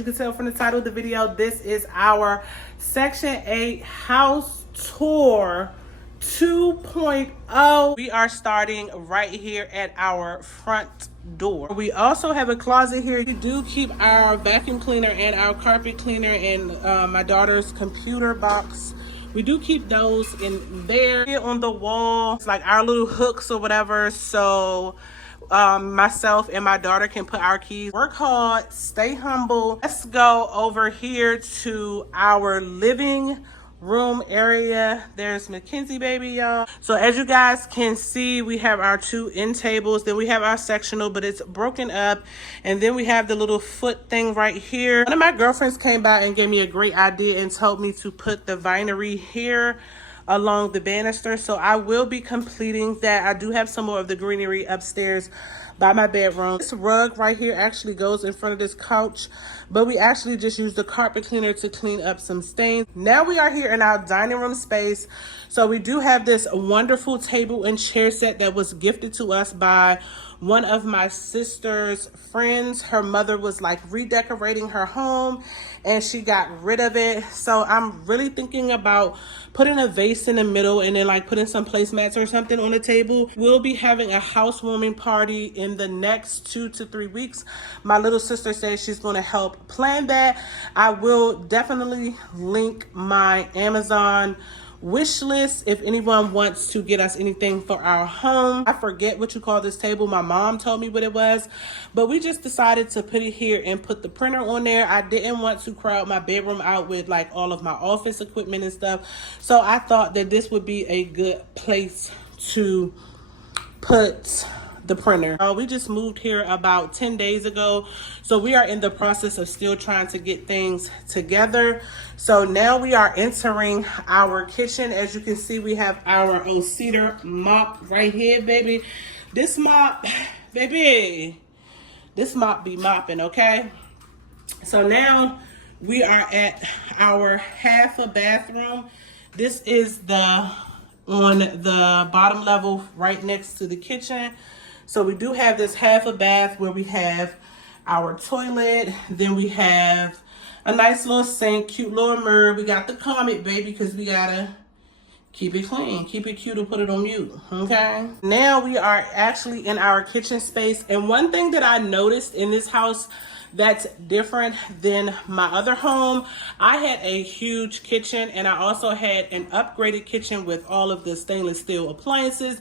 you can tell from the title of the video, this is our Section 8 house tour 2.0. We are starting right here at our front door. We also have a closet here. We do keep our vacuum cleaner and our carpet cleaner and my daughter's computer box. We do keep those in there. Here on the wall, it's like our little hooks or whatever, so myself and my daughter can put our keys. Work hard, stay humble. Let's go over here to our living room area. There's Mackenzie baby, y'all. So as you guys can see, we have our two end tables, then we have our sectional, but it's broken up, and then we have the little foot thing right here. One of my girlfriends came by and gave me a great idea and told me to put the vinery here along the banister, so I will be completing that. I do have some more of the greenery upstairs by my bedroom. This rug right here actually goes in front of this couch, but we actually just use the carpet cleaner to clean up some stains. Now we are here in our dining room space. So we do have this wonderful table and chair set that was gifted to us by one of my sister's friends. Her mother was like redecorating her home and she got rid of it. So I'm really thinking about putting a vase in the middle and then like putting some placemats or something on the table. We'll be having a housewarming party in the next 2 to 3 weeks. My little sister says she's going to help plan that. I will definitely link my Amazon wish list if anyone wants to get us anything for our home. I forget what you call this table. My mom told me what it was, but we just decided to put it here and put the printer on there. I didn't want to crowd my bedroom out with like all of my office equipment and stuff, so I thought that this would be a good place to put the printer. We just moved here about 10 days ago, so we are in the process of still trying to get things together. So now we are entering our kitchen. As you can see, we have our old cedar mop right here, baby. This mop, baby, this mop be mopping, okay? So now we are at our half a bathroom. This is the on the bottom level right next to the kitchen. So we do have this half a bath where we have our toilet. Then we have a nice little sink, cute little mirror. We got the Comet, baby, because we gotta keep it clean, keep it cute, and put it on mute, okay? Now we are actually in our kitchen space. And one thing that I noticed in this house that's different than my other home, I had a huge kitchen and I also had an upgraded kitchen with all of the stainless steel appliances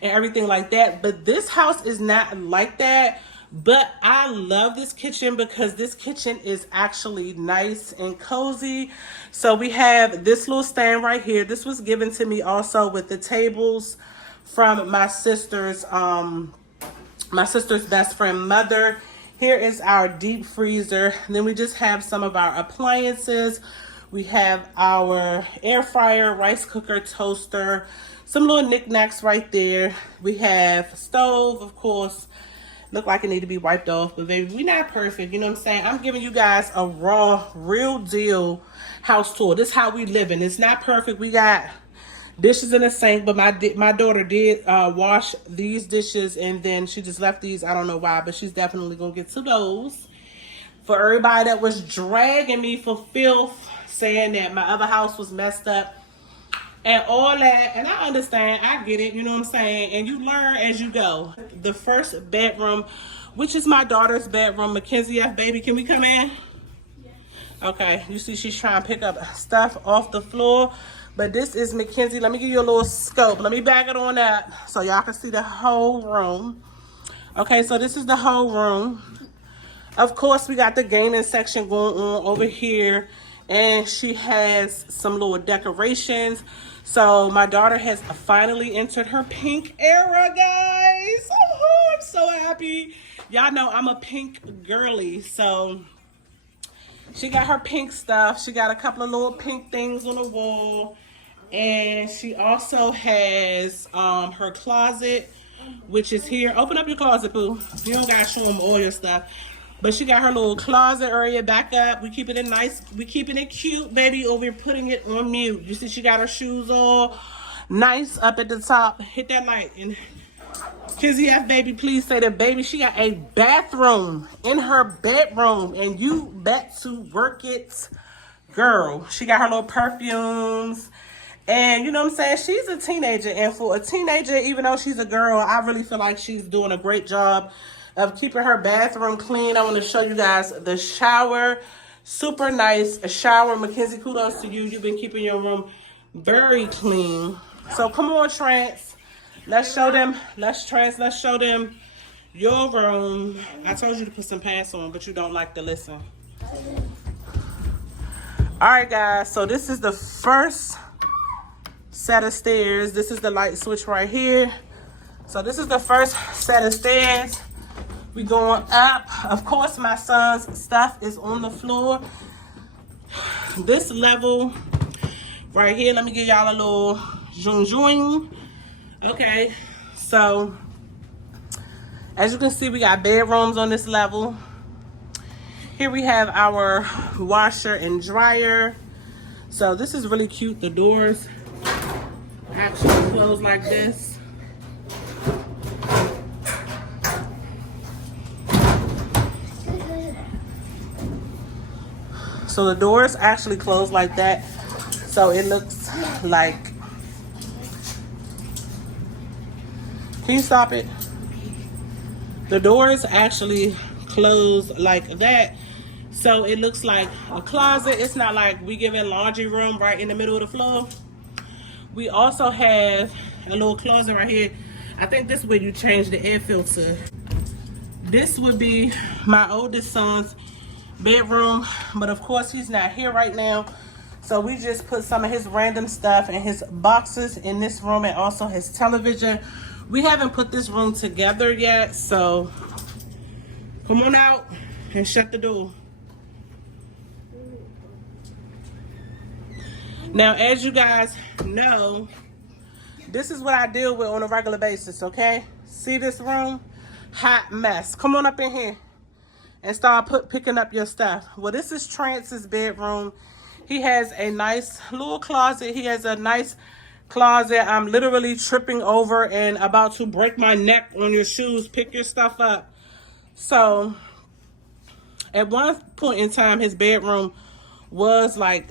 and everything like that. But this house is not like that. But I love this kitchen because this kitchen is actually nice and cozy. So we have this little stand right here. This was given to me also with the tables from my sister's best friend mother. Here is our deep freezer. And then we just have some of our appliances. We have our air fryer, rice cooker, toaster, some little knickknacks right there. We have stove, of course. Look like it need to be wiped off, but baby, we not perfect. You know what I'm saying? I'm giving you guys a raw, real deal house tour. This is how we living. It's not perfect. We got dishes in the sink, but my daughter did wash these dishes, and then she just left these. I don't know why, but she's definitely gonna get to those. For everybody that was dragging me for filth, saying that my other house was messed up and all that, and I understand, I get it, you know what I'm saying, and you learn as you go. The first bedroom, which is my daughter's bedroom. Mackenzie F, baby, can we come in? Okay, you see she's trying to pick up stuff off the floor. But this is Mackenzie. Let me give you a little scope. Let me back it on up so y'all can see the whole room. Okay, so this is the whole room. Of course, we got the gaming section going on over here. And she has some little decorations. So my daughter has finally entered her pink era, guys. Oh, I'm so happy. Y'all know I'm a pink girly, so she got her pink stuff. She got a couple of little pink things on the wall. And she also has her closet, which is here. Open up your closet, Pooh. You don't gotta show them all your stuff. But she got her little closet area back up. We keeping it nice. We keeping it cute, baby. Over here putting it on mute. You see she got her shoes all nice up at the top. Hit that light. And Kizzy F baby, please say that baby, she got a bathroom in her bedroom and you bet to work it, girl. She got her little perfumes and you know what I'm saying? She's a teenager, and for a teenager, even though she's a girl, I really feel like she's doing a great job of keeping her bathroom clean. I want to show you guys the shower. Super nice shower. Mackenzie, kudos to you. You've been keeping your room very clean. So come on, Trance. Let's show them. Let's show them your room. I told you to put some pants on, but you don't like to listen. All right, guys. So this is the first set of stairs. This is the light switch right here. So this is the first set of stairs. We going up. Of course, my son's stuff is on the floor. This level right here, let me give y'all a little zoom. Okay, so as you can see, we got bedrooms on this level. Here we have our washer and dryer. So this is really cute. The doors actually close like this. So the doors actually close like that. So it looks like, can you stop it? The doors actually close like that. So it looks like a closet. It's not like we give in laundry room right in the middle of the floor. We also have a little closet right here. I think this is where you change the air filter. This would be my oldest son's bedroom, but of course he's not here right now. So we just put some of his random stuff and his boxes in this room and also his television. We haven't put this room together yet, so come on out and shut the door. Now, as you guys know, this is what I deal with on a regular basis, okay? See this room? Hot mess. Come on up in here and start picking up your stuff. Well, this is Trance's bedroom. He has a nice little closet. He has a nice closet. I'm literally tripping over and about to break my neck on your shoes. Pick your stuff up. So, at one point in time, his bedroom was like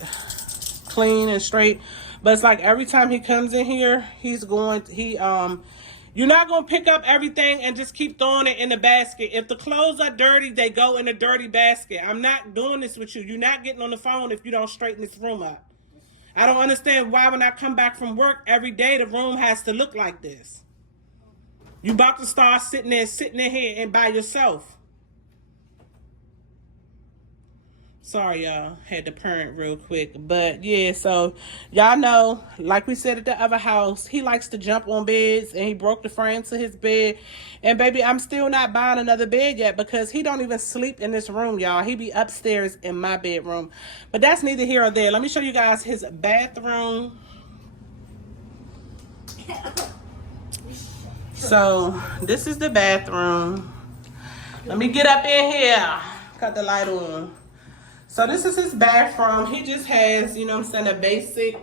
clean and straight, but it's like every time he comes in here, you're not gonna pick up everything and just keep throwing it in the basket. If the clothes are dirty, they go in the dirty basket. I'm not doing this with you. You're not getting on the phone if you don't straighten this room up. I don't understand why when I come back from work every day, the room has to look like this. You about to start sitting in here and by yourself. Sorry, y'all. Had to parent real quick. But, yeah, so y'all know, like we said at the other house, he likes to jump on beds, and he broke the frame to his bed. And, baby, I'm still not buying another bed yet because he don't even sleep in this room, y'all. He be upstairs in my bedroom. But that's neither here or there. Let me show you guys his bathroom. So, this is the bathroom. Let me get up in here. Cut the light on. So this is his bathroom. He just has, you know what I'm saying, a basic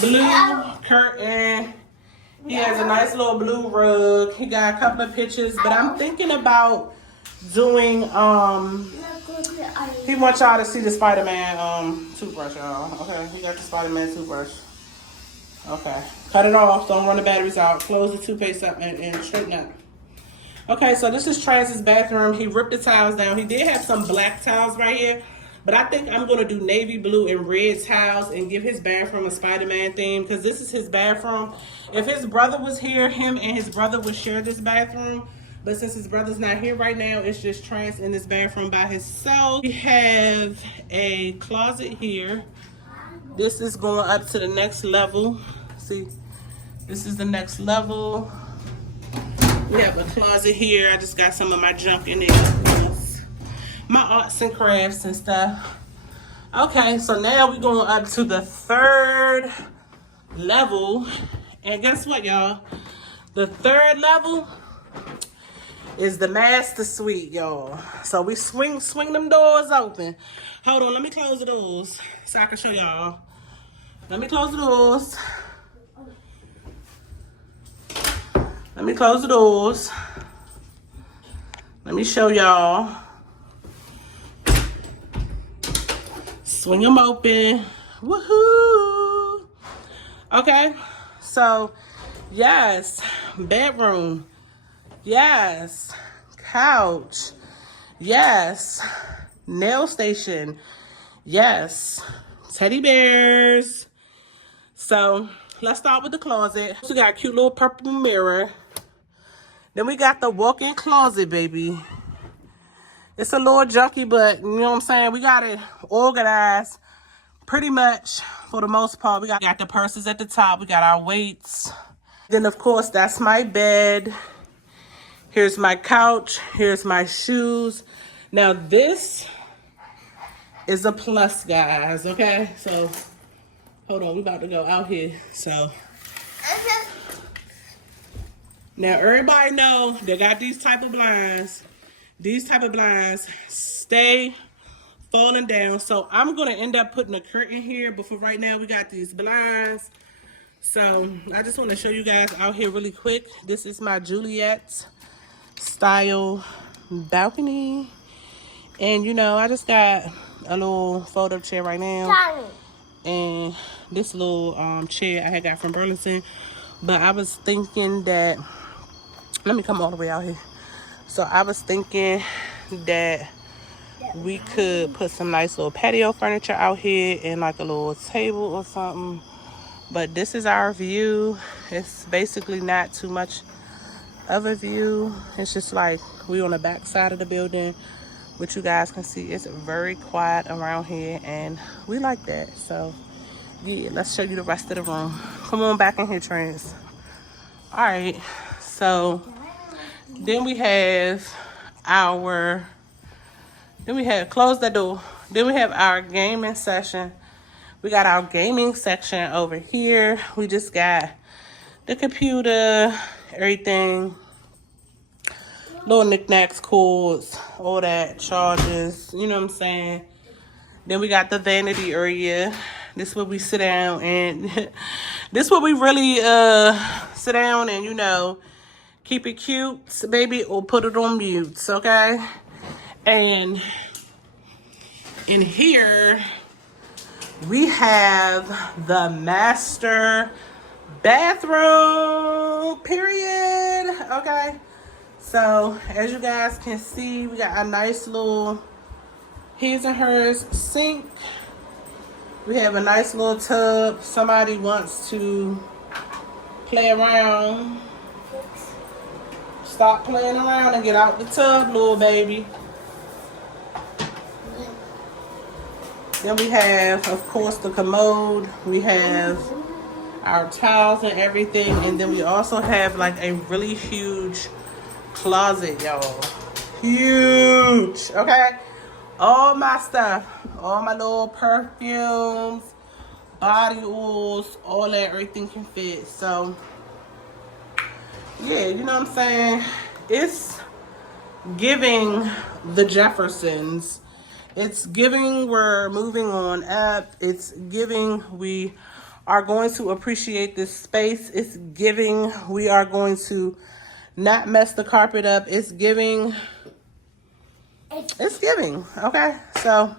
blue curtain. He has a nice little blue rug. He got a couple of pictures, but I'm thinking about doing, he wants y'all to see the Spider-Man toothbrush, y'all. Okay, he got the Spider-Man toothbrush. Okay, cut it off. Don't run the batteries out. Close the toothpaste up and straighten up. Okay, so this is Trance's bathroom. He ripped the tiles down. He did have some black tiles right here, but I think I'm going to do navy blue and red tiles and give his bathroom a Spider-Man theme because this is his bathroom. If his brother was here, him and his brother would share this bathroom, but since his brother's not here right now, it's just Trance in this bathroom by himself. We have a closet here. This is going up to the next level. See, this is the next level. We have a closet here. I just got some of my junk in there. My arts and crafts and stuff. Okay, so now we're going up to the third level. And guess what, y'all? The third level is the master suite, y'all. So we swing them doors open. Hold on, let me close the doors so I can show y'all. Let me close the doors. Let me close the doors. Let me show y'all. Swing them open. Woohoo! Okay, so yes, bedroom. Yes, couch. Yes, nail station. Yes, teddy bears. So let's start with the closet. We got a cute little purple mirror. Then we got the walk-in closet, baby. It's a little junky, but you know what I'm saying? We got it organized pretty much for the most part. We got the purses at the top. We got our weights. Then, of course, that's my bed. Here's my couch. Here's my shoes. Now, this is a plus, guys, okay? So, hold on. We about to go out here. So, now everybody know they got these type of blinds. These type of blinds stay falling down. So I'm going to end up putting a curtain here. But for right now, we got these blinds. So I just want to show you guys out here really quick. This is my Juliet style balcony. And, you know, I just got a little fold-up chair right now. And this little chair I had got from Burlington. But I was thinking that... Let me come all the way out here. So I was thinking that we could put some nice little patio furniture out here and like a little table or something. But this is our view. It's basically not too much of a view. It's just like we on the back side of the building, which you guys can see it's very quiet around here and we like that. So yeah, let's show you the rest of the room. Come on back in here, Trans. All right, so then we have close that door. Then we have our gaming session. We got our gaming section over here. We just got the computer, everything, little knickknacks, cords, all that, chargers, you know what I'm saying? Then we got the vanity area. This is where we sit down and this is where we really sit down and, you know, keep it cute, baby, or put it on mute, okay? And in here, we have the master bathroom, period, okay? So, as you guys can see, we got a nice little his and hers sink. We have a nice little tub. Somebody wants to play around. Stop playing around and get out the tub, little baby. Then we have, of course, the commode. We have our towels and everything. And then we also have like a really huge closet, y'all. Huge, okay? All my stuff, all my little perfumes, body oils, all that, everything can fit. So, yeah, you know what I'm saying? It's giving the Jeffersons. It's giving we're moving on up. It's giving we are going to appreciate this space. It's giving we are going to not mess the carpet up. It's giving. It's giving. Okay, so